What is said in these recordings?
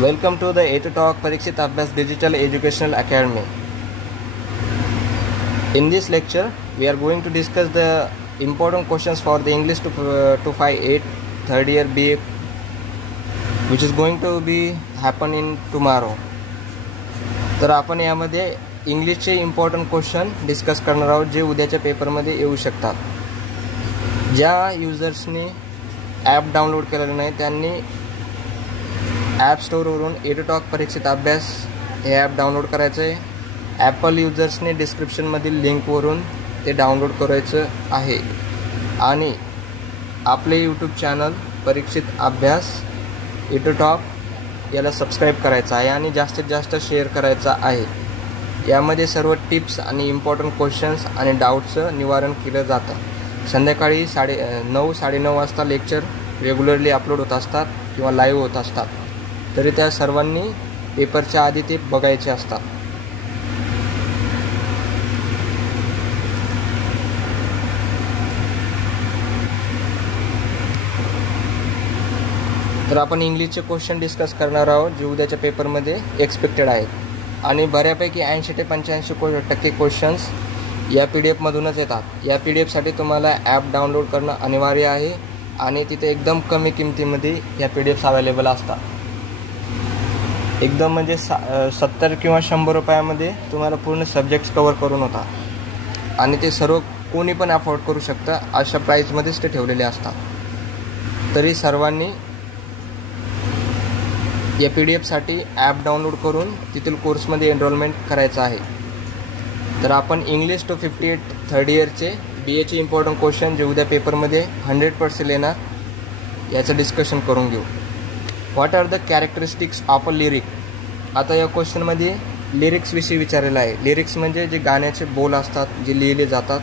Welcome to the A2Talk Parikshit Abhyas Digital Educational Academy. In this lecture, we are going to discuss the important questions for the English 258 third year BA, which is going to be happen in tomorrow. तर आपण यामध्ये इंग्लिशचे important question discuss करणार आहोत जे उद्याच्या पेपरमध्ये येऊ शकतात. ज्या युजर्सनी ॲप डाउनलोड केलेलं नाही त्यांनी ॲप स्टोरवरून A2Talk परीक्षित अभ्यास हे ॲप डाउनलोड करायचं आहे. ॲपल युजर्सने डिस्क्रिप्शनमधील लिंकवरून ते डाउनलोड करायचं आहे आणि आपले यूट्यूब चॅनल परीक्षित अभ्यास A2Talk याला सबस्क्राईब करायचं आहे आणि जास्तीत जास्त शेअर करायचा आहे. यामध्ये सर्व टिप्स आणि इम्पॉर्टंट क्वेश्चन्स आणि डाऊट्सचं निवारण केलं जातं. संध्याकाळी 9:30 वाजता लेक्चर रेग्युलरली अपलोड होत असतात किंवा लाईव्ह होत असतात. तरी त्या सर्वांनी पेपरच्या आधी ते बघायचे असतात. तर आपण इंग्लिशचे क्वेश्चन डिस्कस करणार आहोत जे उद्याच्या पेपरमध्ये एक्सपेक्टेड आहेत आणि बऱ्यापैकी 80 ते 85% क्वेश्चन्स या PDF मधूनच येतात. या PDF साठी तुम्हाला ॲप डाउनलोड करणं अनिवार्य आहे आणि तिथे एकदम कमी किमतीमध्ये या PDFs अवेलेबल असतात. एकदम म्हणजे 70 किंवा 100 रुपयामध्ये तुम्हाला पूर्ण सब्जेक्ट्स कवर करून होतात आणि ते सर्व कोणी पण अफोर्ड करू शकतं अशा प्राईजमध्येच ते ठेवलेले असतात. तरी सर्वांनी या PDF साठी ॲप डाउनलोड करून तिथील कोर्समध्ये एनरोलमेंट करायचं आहे. तर आपण इंग्लिश 258 थर्ड इयरचे BAचे इम्पॉर्टंट क्वेश्चन जे उद्या पेपरमध्ये 100% येणार याचं डिस्कशन करून घेऊ. What are the characteristics of a lyric. आता या क्वेश्चनमध्ये लिरिक्सविषयी विचारलेलं आहे. लिरिक्स म्हणजे जे गाण्याचे बोल असतात जे लिहिले जातात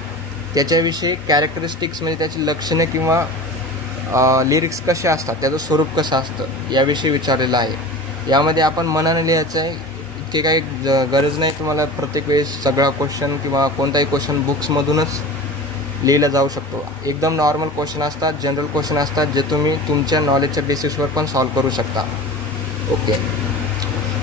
त्याच्याविषयी. कॅरेक्टरिस्टिक्स म्हणजे त्याची लक्षणे किंवा लिरिक्स कसे असतात त्याचं स्वरूप कसं असतं याविषयी विचारलेलं आहे. यामध्ये आपण मनाने लिहायचं आहे. इतके काही गरज नाही तुम्हाला प्रत्येक वेळेस सगळा क्वेश्चन किंवा कोणताही क्वेश्चन बुक्समधूनच लिहिला जाऊ शकतो. एकदम नॉर्मल क्वेश्चन असतात, जनरल क्वेश्चन असतात जे तुम्ही तुमच्या नॉलेजच्या बेसिसवर पण सॉल्व करू शकता. Okay.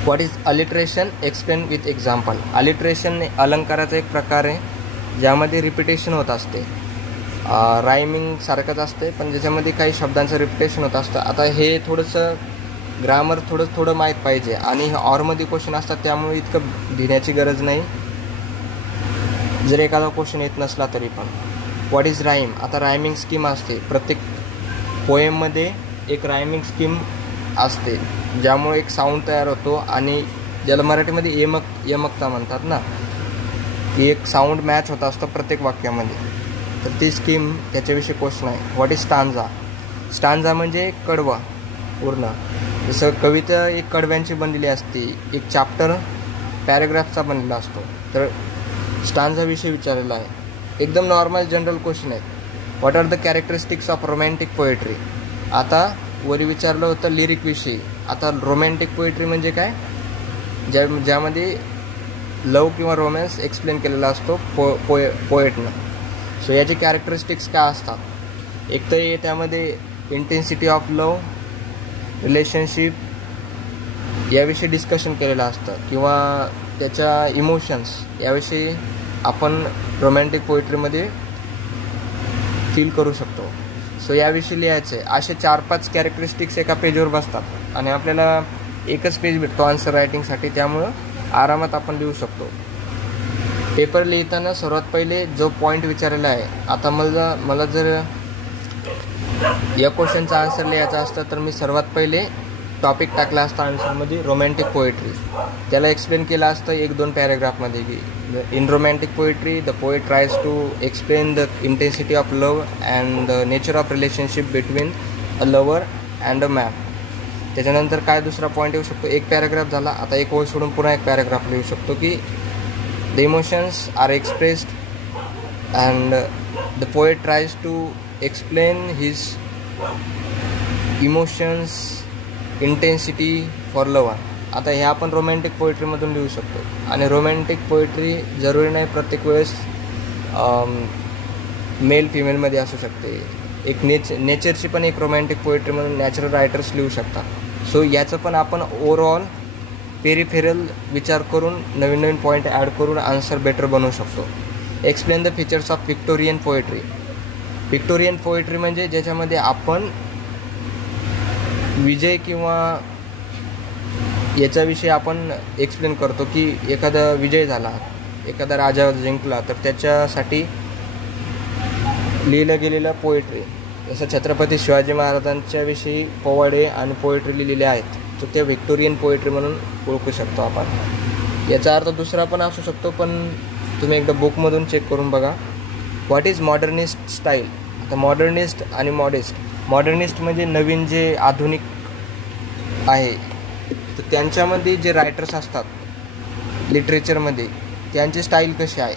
What is alliteration, explain with example. Alliteration अलंकाराचा एक प्रकार आहे ज्यामध्ये रिपिटेशन होत असते. रायमिंग सारखंच असते पण ज्याच्यामध्ये काही शब्दांचं रिपिटेशन होत असतं. आता हे थोडंसं ग्रामर थोडं माहीत पाहिजे आणि ऑरमध्ये क्वेश्चन असतात त्यामुळे इतकं भिण्याची गरज नाही जर एखादा क्वेश्चन येत नसला तरी पण. What is rhyme. आता रायमिंग स्कीम असते. प्रत्येक पोएममध्ये एक रायमिंग स्कीम असते ज्यामुळे एक साऊंड तयार होतो आणि ज्याला मराठीमध्ये यमकता म्हणतात ना, की एक साऊंड मॅच होत असतो प्रत्येक वाक्यामध्ये. तर ती स्कीम त्याच्याविषयी क्वेश्चन आहे. What is stanza. स्टांजा म्हणजे कडवा पूर्ण. जसं कविता एक कडव्यांची बनलेली असते, एक चॅप्टर पॅरेग्राफचा बनलेला असतो. तर स्टांजाविषयी विचारलेला आहे. एकदम नॉर्मल जनरल क्वेश्चन आहेत. What are the characteristics of romantic poetry. आता वरी विचारलं होतं लिरिकविषयी. आता रोमॅन्टिक पोएट्री म्हणजे काय, ज्यामध्ये लव किंवा रोमॅन्स एक्सप्लेन केलेला असतो पोएटनं. सो याचे कॅरेक्टरिस्टिक्स काय असतात. एक तर त्यामध्ये इंटेन्सिटी ऑफ लव, रिलेशनशिप याविषयी डिस्कशन केलेलं असतं किंवा त्याच्या इमोशन्स याविषयी आपण रोमॅन्टिक पोएट्रीमध्ये फील करू शकतो. सो याविषयी लिहायचं आहे. असे 4-5 कॅरेक्टरिस्टिक्स एका पेजवर बसतात आणि आपल्याला एकच पेज भेटतो आन्सर रायटिंगसाठी. त्यामुळं आरामात आपण लिहू शकतो. पेपर लिहिताना सर्वात पहिले जो पॉईंट विचारलेला आहे. आता मला जर या क्वेश्चनचा आन्सर लिहायचा असतं तर मी सर्वात पहिले टॉपिक टाकला असता आन्सरमध्ये रोमॅन्टिक पोएट्री. त्याला एक्सप्लेन केलं असतं 1-2 पॅरेग्राफमध्ये की in romantic poetry the poet tries to explain the intensity of love and the nature of relationship between a lover and a man. त्याच्यानंतर काय दुसरा पॉईंट येऊ शकतो. एक पॅरेग्राफ झाला. आता एक ओळ सोडून पुन्हा एक पॅरेग्राफ लिहू शकतो की the emotions are expressed and the poet tries to explain his emotions intensity for lover. आता हे आपण रोमॅन्टिक पोएट्रीमधून लिहू शकतो. आणि रोमॅन्टिक पोएट्री जरुरी नाही प्रत्येक वेळेस मेल फिमेलमध्ये असू शकते. एक नेचरची पण एक रोमॅन्टिक पोएट्री म्हणून नॅचरल रायटर्स लिहू शकतात. सो याचं पण आपण ओव्हरऑल पेरिफेरल विचार करून नवीन नवीन पॉईंट ॲड करून आन्सर बेटर बनवू शकतो. Explain the features of Victorian poetry. Victorian poetry म्हणजे ज्याच्यामध्ये आपण विजय किंवा याच्याविषयी आपण एक्सप्लेन करतो की एखादा विजय झाला, एखादा राजा जिंकला, तर त्याच्यासाठी लिहिलं गेलेलं पोएट्री. जसं छत्रपती शिवाजी महाराजांच्या विषयी पोवाडे आणि पोएट्री लिहिलेले आहेत, तर ते व्हिक्टोरियन पोएट्री म्हणून ओळखू शकतो आपण. याचा अर्थ दुसरा पण असू शकतो, पण तुम्ही एकदा बुकमधून चेक करून बघा. What is modernist style. आता मॉडर्निस्ट आणि मॉडेस्ट. मॉडर्निस्ट म्हणजे नवीन जे आधुनिक आहे, तर त्यांच्यामध्ये जे रायटर्स असतात लिटरेचरमध्ये त्यांची स्टाईल कशी आहे,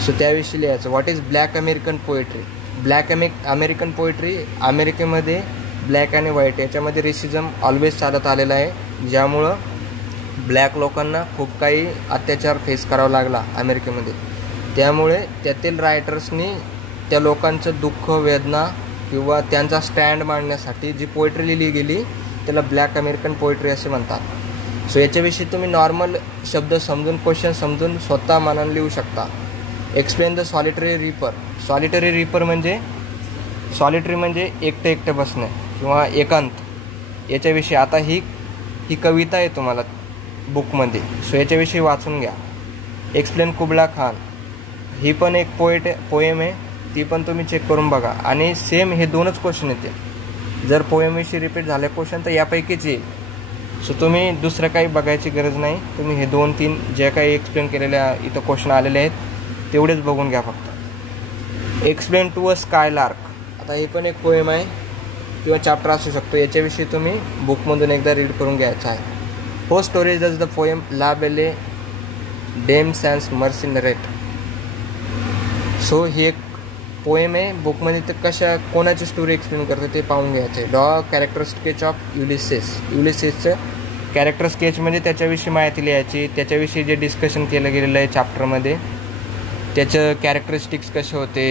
सो त्याविषयी लिहायचं. What is black American poetry. Black American poetry, अमेरिकेमध्ये ब्लॅक आणि व्हाईट याच्यामध्ये रेसिझम ऑलवेज चालत आलेला आहे, ज्यामुळं ब्लॅक लोकांना खूप काही अत्याचार फेस करावा लागला अमेरिकेमध्ये. त्यामुळे त्यातील रायटर्सनी त्या लोकांचं दुःख, वेदना किंवा त्यांचा स्टँड मांडण्यासाठी जी पोएट्री लिहिली गेली त्याला ब्लॅक अमेरिकन पोएट्री असे म्हणतात. सो याच्याविषयी तुम्ही नॉर्मल शब्द समजून, क्वेश्चन समजून स्वतः मनानं लिहू शकता. Explain the solitary reaper. Solitary reaper म्हणजे सॉलिटरी म्हणजे एकटं बसणं किंवा एकांत, याच्याविषयी. आता ही कविता आहे तुम्हाला बुकमध्ये, सो याच्याविषयी वाचून घ्या. एक्सप्लेन कुबला खान. ही पण एक पोएम आहे, ती पण तुम्ही चेक करून बघा. आणि सेम हे दोनच क्वेश्चन येते. जर पोएमविषयी रिपीट झाले क्वेश्चन तर यापैकीच येईल. सो तुम्ही दुसरं काही बघायची गरज नाही. तुम्ही हे 2-3 जे काही एक्सप्लेन केलेल्या इथं क्वेश्चन आलेले आहेत तेवढेच बघून घ्या फक्त. Explain to a skylark. आता हे पण एक पोएम आहे किंवा चॅप्टर असू शकतो, याच्याविषयी तुम्ही बुकमधून एकदा रीड करून घ्यायचं आहे. हो स्टोरेज डज द पोएम ला बेले डेम सॅन्स मर्सी नरेट. सो ही एक पोएम आहे बुकमध्ये, तर कोणाची स्टोरी एक्सप्लेन करते ते पाहून घ्यायचं आहे. डॉ कॅरेक्टर स्केच ऑफ युलिसेसचं कॅरेक्टर स्केच म्हणजे त्याच्याविषयी माहिती लिहायची, त्याच्याविषयी जे डिस्कशन केलं गेलेलं आहे चॅप्टरमध्ये, त्याचं कॅरेक्टरिस्टिक्स कसे होते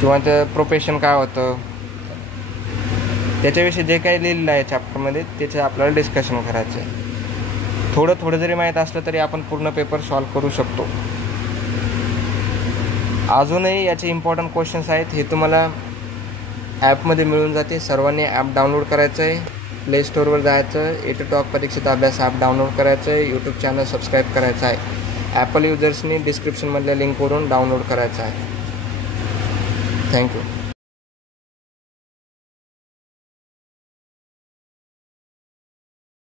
किंवा त्याचं प्रोफेशन काय होतं, त्याच्याविषयी जे काही लिहिलेलं आहे चॅप्टरमध्ये त्याचं आपल्याला डिस्कशन करायचं आहे. थोडं जरी माहीत असलं तरी आपण पूर्ण पेपर सॉल्व करू शकतो. अजूनही याचे इम्पॉर्टंट क्वेश्चन्स आहेत, हे तुम्हाला ॲपमध्ये मिळून जाते. सर्वांनी ॲप डाउनलोड करायचं आहे, प्ले स्टोअरवर जायचं, एटूटॉक परीक्षेचा अभ्यास ॲप डाउनलोड करायचं आहे, यूट्यूब चॅनल सबस्क्राईब करायचं आहे. ॲपल युजर्सनी डिस्क्रिप्शनमधल्या लिंकवरून डाउनलोड करायचं आहे. थँक्यू.